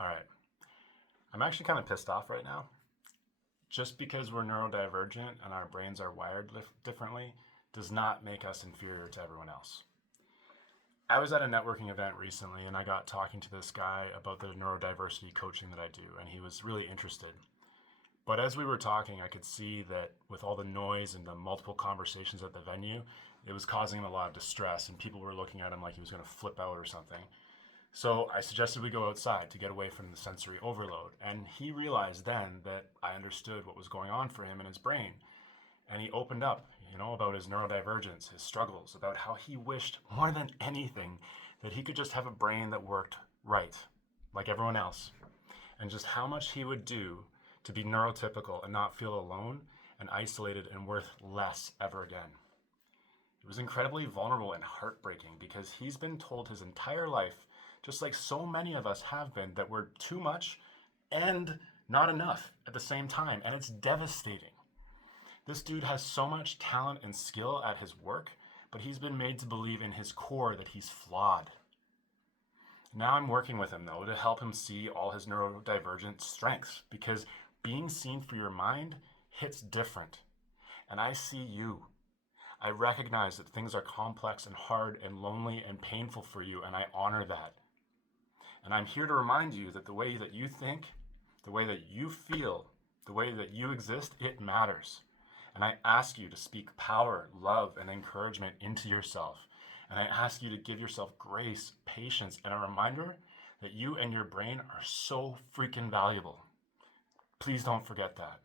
All right. I'm actually kind of pissed off right now. Just because we're neurodivergent and our brains are wired differently does not make us inferior to everyone else. I was at a networking event recently and I got talking to this guy about the neurodiversity coaching that I do, and he was really interested. But as we were talking, I could see that with all the noise and the multiple conversations at the venue, it was causing him a lot of distress, and people were looking at him like he was going to flip out or something. So I suggested we go outside to get away from the sensory overload. And he realized then that I understood what was going on for him in his brain. And he opened up, about his neurodivergence, his struggles, about how he wished more than anything that he could just have a brain that worked right, like everyone else, and just how much he would do to be neurotypical and not feel alone and isolated and worth less ever again. It was incredibly vulnerable and heartbreaking because he's been told his entire life, just like so many of us have been, that we're too much and not enough at the same time, and it's devastating. This dude has so much talent and skill at his work, but he's been made to believe in his core that he's flawed. Now I'm working with him, though, to help him see all his neurodivergent strengths, because being seen for your mind hits different. And I see you. I recognize that things are complex and hard and lonely and painful for you, and I honor that. And I'm here to remind you that the way that you think, the way that you feel, the way that you exist, it matters. And I ask you to speak power, love, and encouragement into yourself. And I ask you to give yourself grace, patience, and a reminder that you and your brain are so freaking valuable. Please don't forget that.